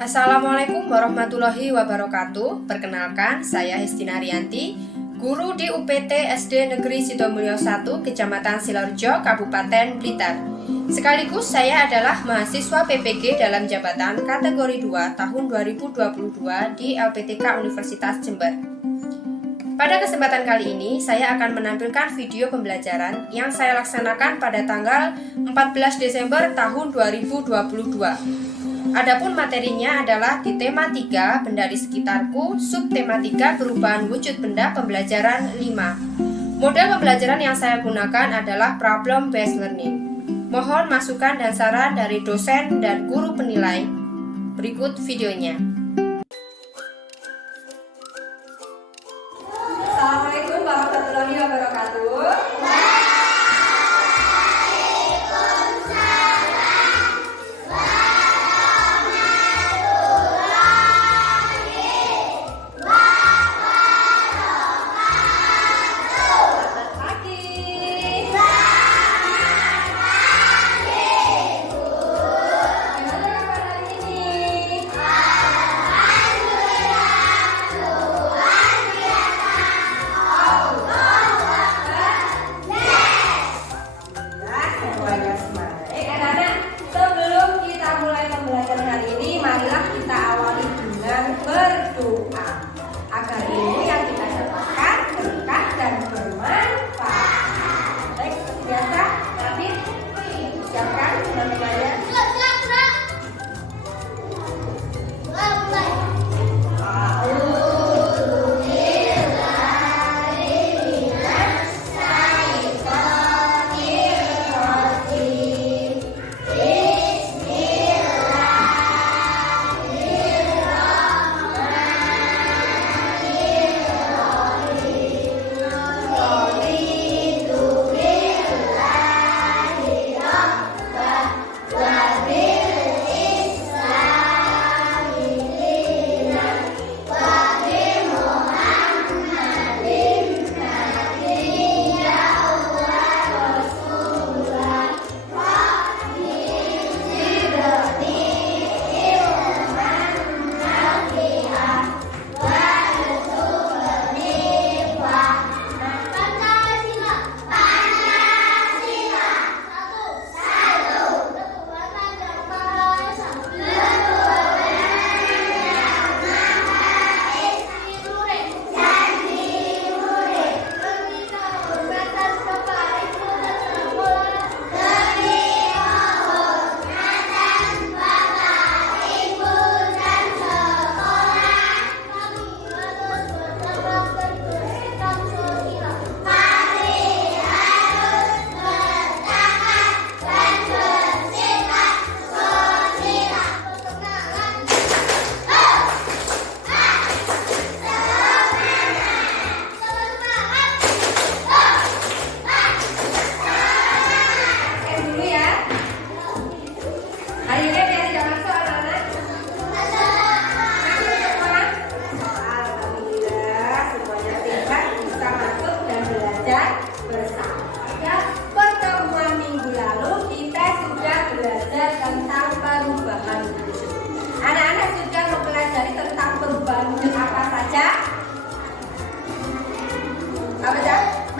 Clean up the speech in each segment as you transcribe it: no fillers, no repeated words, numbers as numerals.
Assalamualaikum warahmatullahi wabarakatuh. Perkenalkan, saya Hestina Rianti, guru di UPT SD Negeri Sidomulyo 1, Kecamatan Sidoarjo, Kabupaten Blitar. Sekaligus saya adalah mahasiswa PPG dalam jabatan kategori 2 tahun 2022 di LPTK Universitas Jember. Pada kesempatan kali ini, saya akan menampilkan video pembelajaran yang saya laksanakan pada tanggal 14 Desember tahun 2022. Adapun materinya adalah di tema 3, benda di sekitarku, subtema 3, perubahan wujud benda, pembelajaran 5. Model pembelajaran yang saya gunakan adalah problem based learning. Mohon masukan dan saran dari dosen dan guru penilai. Berikut videonya. Assalamualaikum warahmatullahi wabarakatuh. Berdoa agar ilmu yang kita dapatkan berkah dan bermanfaat. Baik, seperti biasa, nanti siapkan teman-temannya.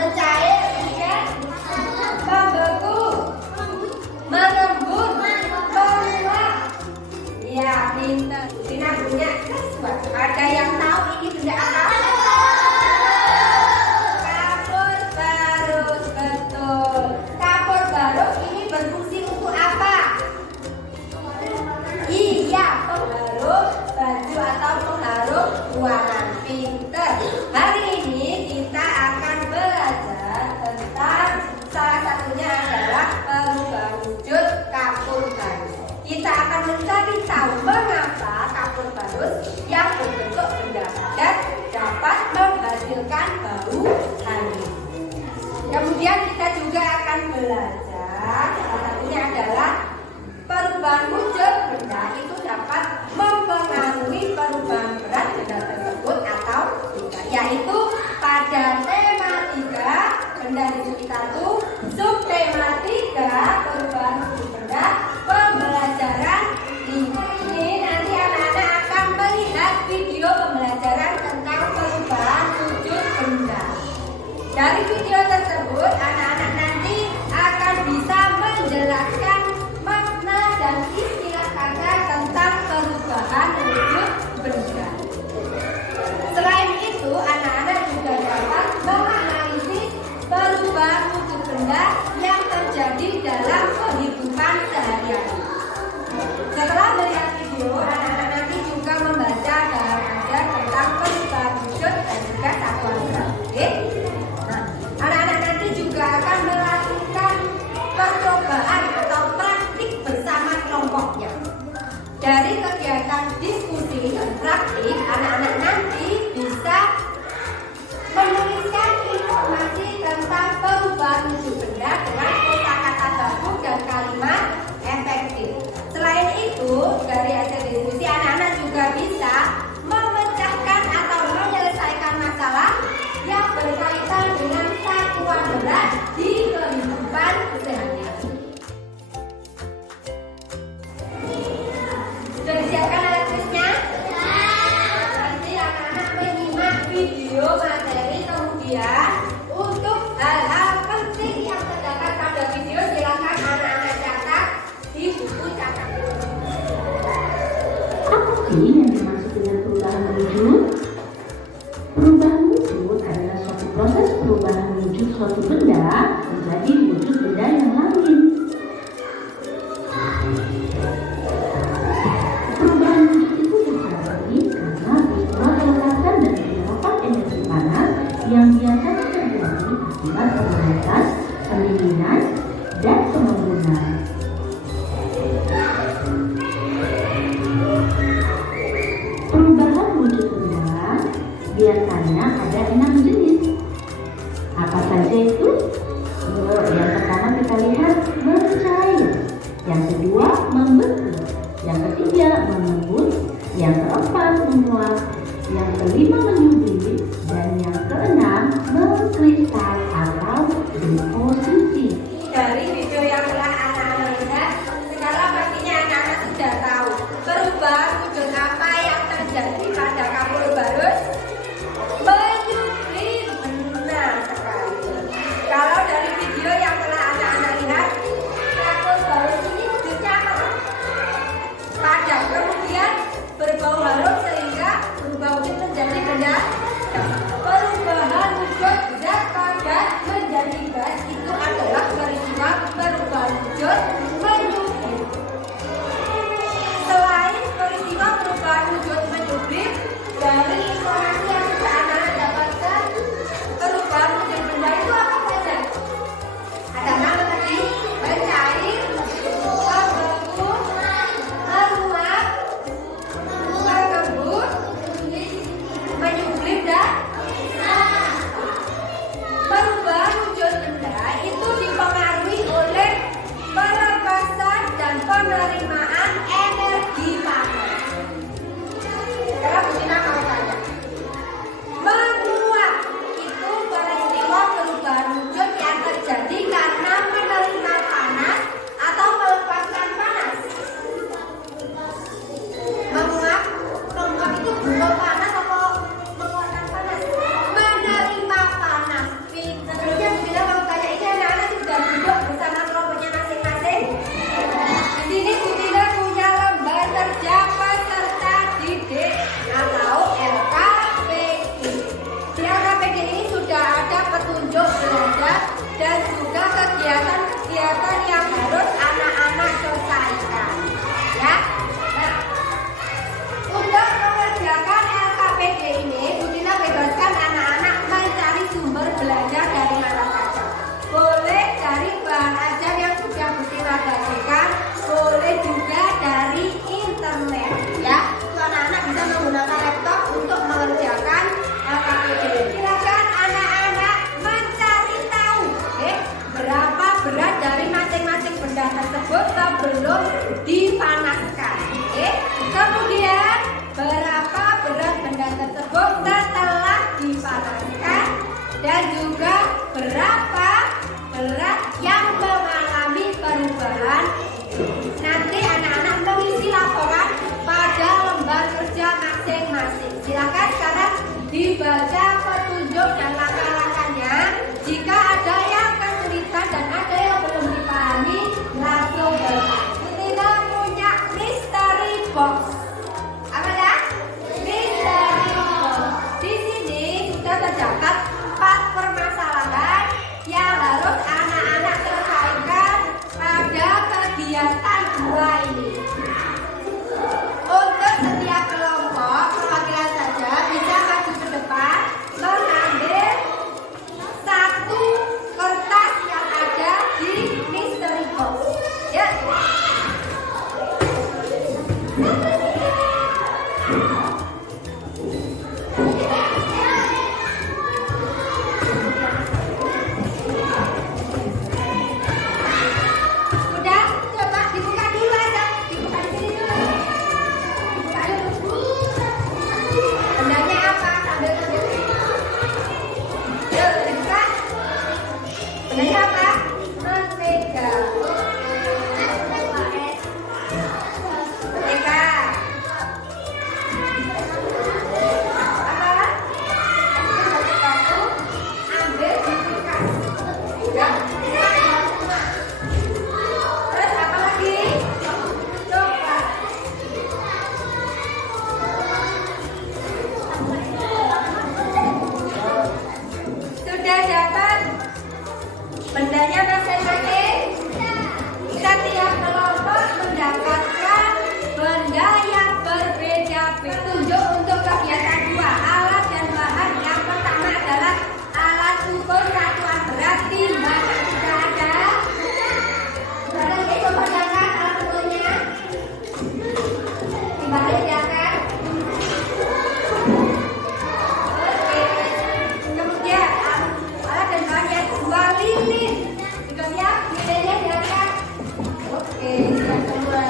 Mencair, membeku, mengembun, menguap. Ya, pintar. Tina punya sesuatu. Ada yang tahu ini benda apa? Kapur barus, betul. Kapur barus ini berfungsi untuk apa? Iya, pengharum baju atau pengharum ruangan. Pintar. Hari ini kita akan belajar tentang salah satunya adalah perubahan wujud kapur barus. Kita akan mencari tahu mengapa kapur barus yang berbentuk benda padat dapat menghasilkan bau harum. Kemudian kita juga akan belajar salah satunya adalah perubahan wujud benda itu dapat mempengaruhi perubahan berat benda tersebut Dari kegiatan diskusi dan praktik, anak-anak nanti bisa menuliskan informasi tentang perubahan wujud benda dengan kosakata baku dan kalimat efektif. Selain itu, dari hasil diskusi anak-anak juga bisa memecahkan atau menyelesaikan masalah yang berkaitan dengan satuan berat di kehidupan keseharian. Sudah disiapkan alat tulisnya? Nanti anak-anak menyimak video materi, kemudian untuk hal-hal penting yang terdapat pada video silakan anak-anak catat di buku catat. Apa sih yang dimaksud dengan perubahan wujud? Perubahan wujud adalah suatu proses perubahan wujud suatu benda menjadi wujud benda yang lain. Perubahan wujud itu terjadi karena peristiwa pelepasan dan penyerapan energi panas yang biasanya terjadi akibat pemanasan, pendinginan, dan pembangunan. Perubahan wujud benda biasanya ada 6 jenis. Apa saja itu? Yang pertama kita lihat mencair, yang kedua membentuk, yang ketiga mengembun, yang keempat menguap, yang kelima menyublim, dan yang keenam mengkristal atau deposisi. Dari video yang telah anak-anak lihat, sekarang pastinya anak-anak sudah tahu perubahan wujud apa yang terjadi pada kapur barus menyublim. Benar sekali. Kalau dari video yang telah anak-anak lihat, kapur barus ini wujudnya apa? Padat, kemudian berbau harum sehingga berubah wujud menjadi benda. Perubahan wujud zat padat menjadi gas itu adalah peristiwa perubahan wujud menyublim. Selain peristiwa perubahan wujud menyublim, dari informasi yang sudah anak-anak dapatkan, perubahan wujud benda itu apa saja? Ada nama tadi, mencair, membentuk, menguap, mengembun, menyublim, dan perubahan wujud benda itu dipengaruhi oleh pelepasan dan penerimaan energi panas. Sekarang Bu Tina mau tanya, menguap itu peristiwa perubahan wujud yang terjadi karena menerima panas atau melepaskan panas. Menguap itu berupa panas atau mengeluarkan panas? Menerima panas. Sebelumnya Bu Tina mau tanya, ini anak-anak sudah duduk bersama kelompoknya masing-masing. Di sini Bu Tina punya lembar kerja peserta didik atau LKPD. Di LKPD ini sudah ada petunjuk belajar dan juga kegiatan-kegiatan yang harus anak-anak selesaikan. Ya. Nah, untuk mengerjakan LKPD ini, Bu Tina bebaskan anak-anak mencari sumber belajar dari mana saja. Boleh dari bahan ajar yang sudah Bu Tina bagikan, boleh juga dari internet. Ya, anak-anak bisa menggunakan laptop untuk mengerjakan LKPD. Silakan anak-anak mencari tahu, berapa berat dari masing-masing benda tersebut sebelum dipanaskan. Kemudian berapa berat benda tersebut setelah dipanaskan, dan juga berapa berat yang mengalami perubahan. Nanti anak-anak mengisi laporan pada lembar kerja masing-masing. Silakan sekarang dibaca petunjuk dan langkah-langkahnya. Jika ada yang kesulitan dan ada yang belum dipahami, langsung kita punya mystery box. Apa ya? Mystery box. Di sini sudah terdapat 4 permasalahan yang harus anak-anak selesaikan pada kegiatan 2 ini. Untuk setiap kelompok, perwakilan saja bisa maju ke depan mengambil 1 kertas yang ada di mystery box. Ya. Udah, coba dibuka dulu aja. Dibuka di sini dulu. Dibuka dulu. Bendanya apa? Sambil sambil. Yuk, dibuka. Bendanya apa? Mentega. Mentega. Apa? Ambil dibuka. Udah. Terus apa lagi? Coba. Sudah dapat? Bendanya masing-masing? Setiap kelompok mendapatkan benda yang berbeda. Petunjuk untuk kegiatan 2. Alat dan bahan yang pertama adalah alat ukur satuan berat timbangan. Sudah ada? Sudah ada, coba lihatkan alat ukurnya. Timbangan sudah kan? Oke. Kemudian alat dan bahan yang 2 lilin. Sudah siap? Lilinnya sudah kan? Oke, sudah semua.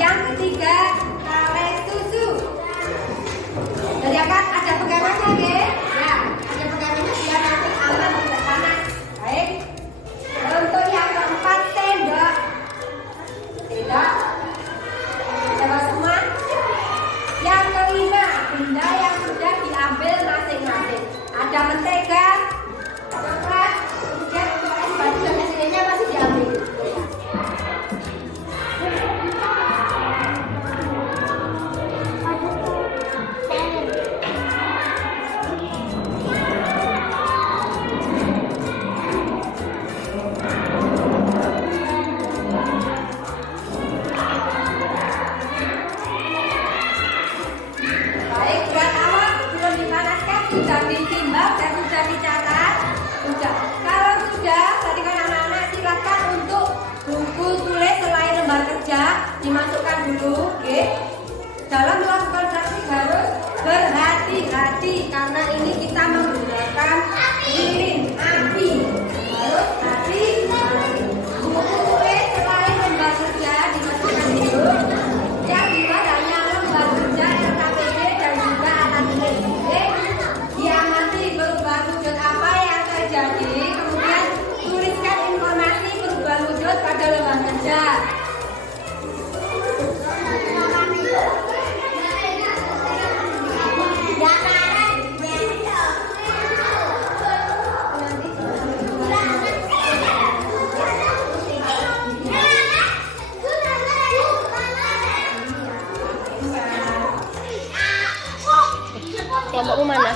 Yang ketiga, kaleng susu. Jadi akan ada pegangannya, ya? Ya, ada pegangannya biar nanti aman tidak panas. Baik. Untuk yang keempat, sendok. Sendok. Coba semua. Yang kelima, benda yang sudah diambil masing-masing. Ada mentega, coklat, kemudian untuk es batu dan es lainnya masih diambil. Baik, berat awal belum dipanaskan, sudah ditimbang dan sudah dicatat. Sudah. Kalau sudah, tadi kan anak-anak silakan untuk buku tulis selain lembar kerja dimasukkan dulu, oke? Dalam melakukan praktik harus berhati-hati karena ini kita menggunakan lilin api. Harus hati-hati. Buku tulis selain lembar kerja dimasukkan dulu. Yang dibuat hanya lembar kerja LKPD dan juga alat tulis. Oke? Diamati perubahan wujud apa yang terjadi, kemudian tuliskan informasi perubahan wujud pada lembar kerja. Kelompokmu mana?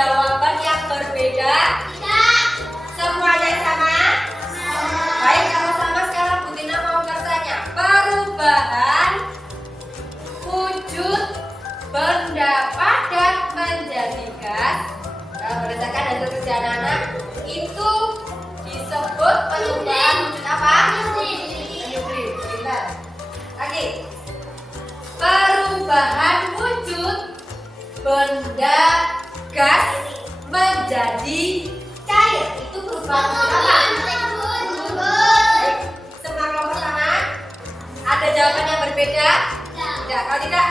jawaban yang berbeda? Tidak. Semuanya sama? Baik, kalau sama sekarang Bu Tina mau bertanya. Perubahan wujud benda padat menjadi gas, kalau berdasarkan hasil kerjaan anak, itu disebut perubahan wujud apa? Menyublim. Benar. Lagi. Perubahan wujud benda gas menjadi cair, itu perubahan wujud apa? Baik. Semua kelompok sama? Ada jawaban yang berbeda? Tidak. Kalau tidak,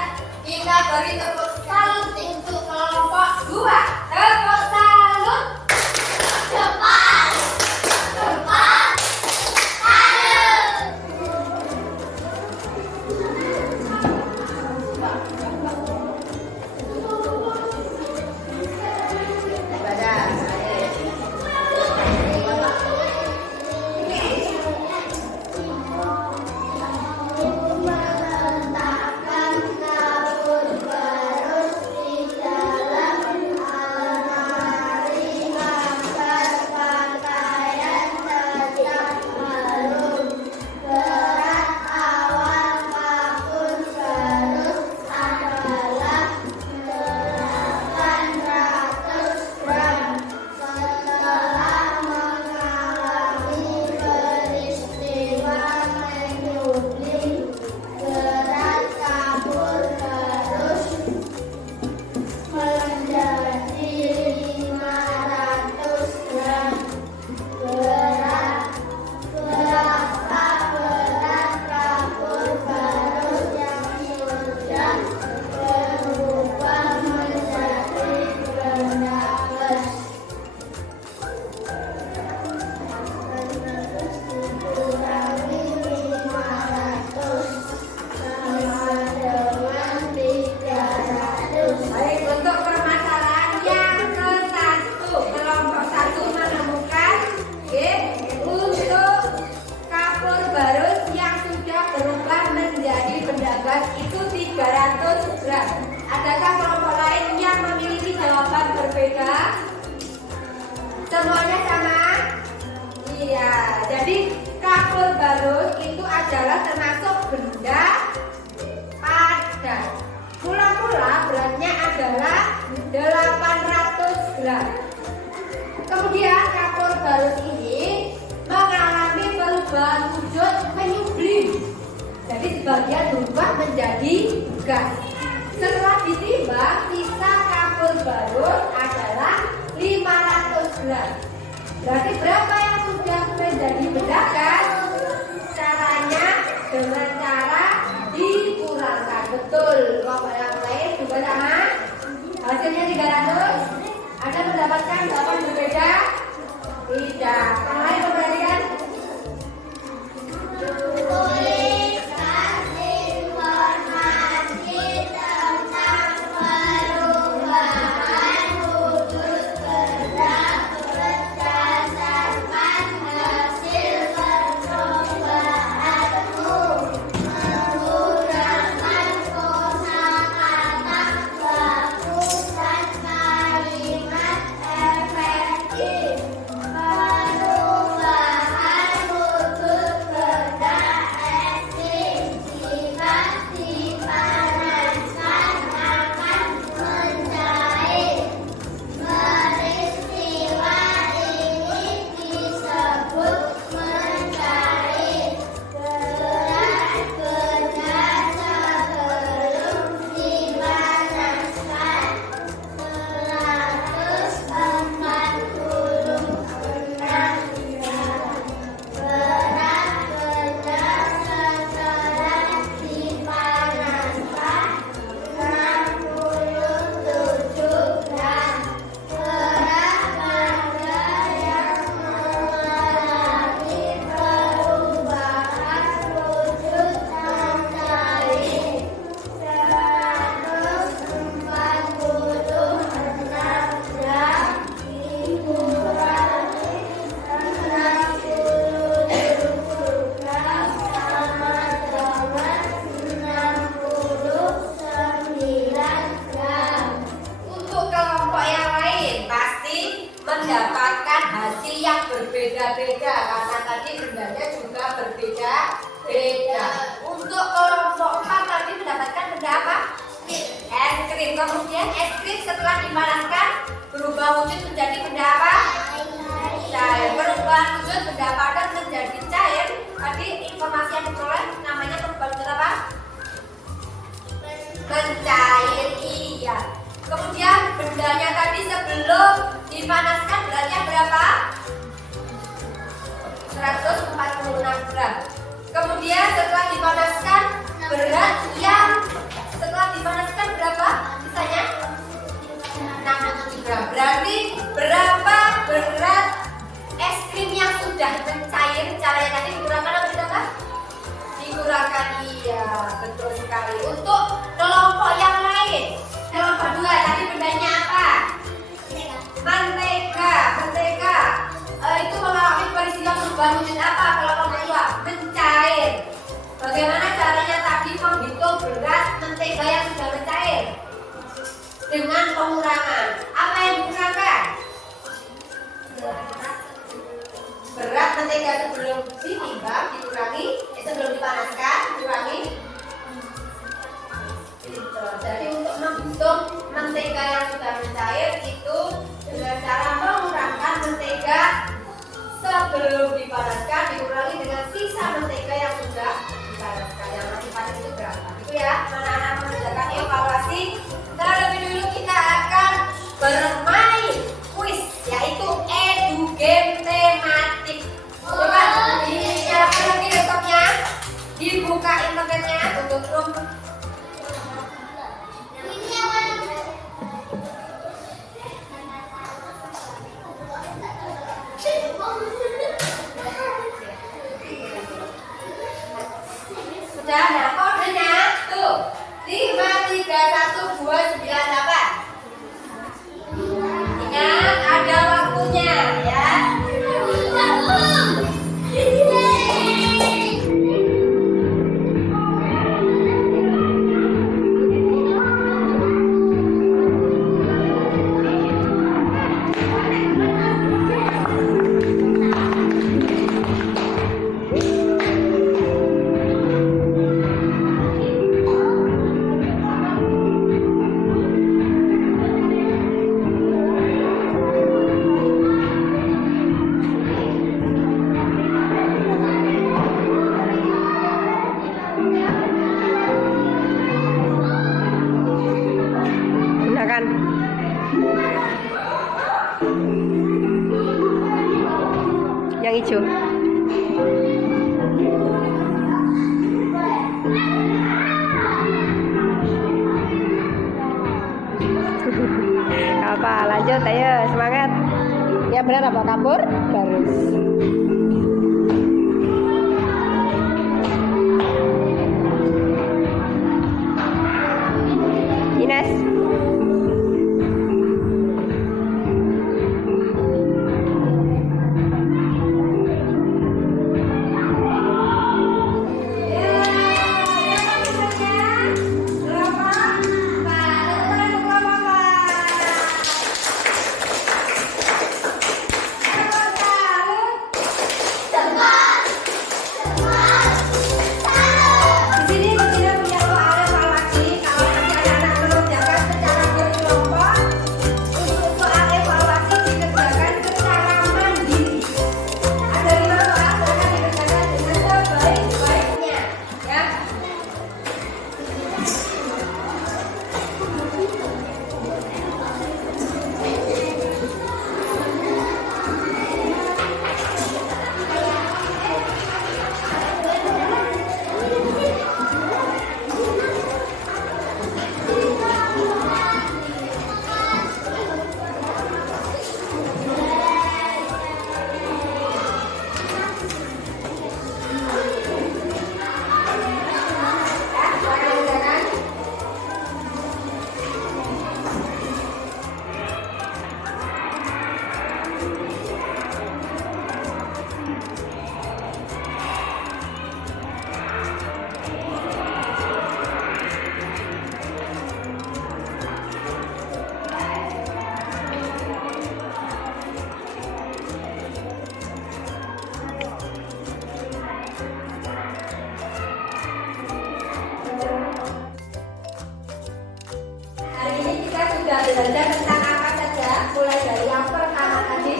kita beri tepuk salut untuk kelompok 2. Tepuk salut. Cepat. Cepat. Itu 300 gram. Adakah kelompok lain yang memiliki jawaban berbeda? Semuanya sama? Iya. Jadi kapur barus itu adalah termasuk benda padat. Mula-mula beratnya adalah 800 gram. Kemudian kapur barus ini mengalami perubahan wujud menyublim. Jadi sebagian berubah menjadi gas. Setelah ditimbang, sisa kapur barus adalah 500 gram. Berarti berapa yang sudah menjadi benda gas? Caranya dengan cara dikurangkan. Betul. Kelompok yang lain juga sama. Hasilnya 300. Anda mendapatkan jawaban berbeda? Tidak. Yang lain memperhatikan? mendapatkan hasil yang berbeda-beda karena tadi bendanya juga berbeda-beda. Untuk kelompok 4 tadi mendapatkan benda apa? Es krim. Kemudian es krim setelah dipanaskan berubah wujud menjadi benda apa? Cair. Perubahan wujud benda padat menjadi cair. Tadi informasi yang diperoleh namanya perubahan wujud apa? Mencair. Iya. Kemudian bendanya tadi sebelum dipanaskan beratnya berapa? 146 gram. Kemudian setelah dipanaskan berat yang setelah dipanaskan berapa? Sisanya 67 gram. Berarti berapa berat es krim yang sudah mencair? Caranya tadi dikurangkan apa tidak? Dikurangkan, iya, betul sekali. Untuk kelompok yang lain, kelompok 2 tadi bendanya apa? Mentega. Itu mengalami peristiwa perubahan wujud apa kalau kelompok 2? Mencair. Bagaimana caranya tadi menghitung berat mentega yang sudah mencair? Dengan pengurangan. Apa yang dikurangkan? Berat mentega sebelum ditimbang dikurangi, sebelum dipanaskan dikurangi. Jadi untuk menghitung mentega yang sudah mencair itu dengan cara mengurangkan mentega sebelum dipanaskan dikurangi dengan sisa mentega yang sudah dipanaskan. Yang masih panas itu berapa? Itu ya, anak-anak mengerjakan evaluasi. Terlebih dulu kita akan bermain kuis, yaitu edu game tematik. Coba dinyalakan lagi laptopnya, dibuka internetnya, tutup. Sudah ada kodenya tuh 53128. Ingat ada waktunya ya. Gunakan. Yang hijau. Apa? Lanjut, ayo semangat. Ya benar apa kabur? Bagus. Ines. belajar tentang apa saja? Mulai dari yang pertama tadi,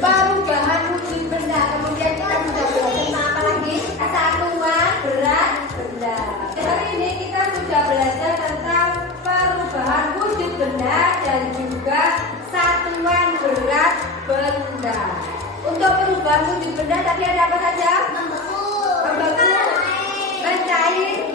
perubahan wujud benda. Kemudian kita sudah belajar tentang apa lagi? Kesatuan berat benda. Hari ini kita sudah belajar tentang perubahan wujud benda dan juga satuan berat benda. Untuk perubahan wujud benda tadi ada apa saja? Membeku, mencair,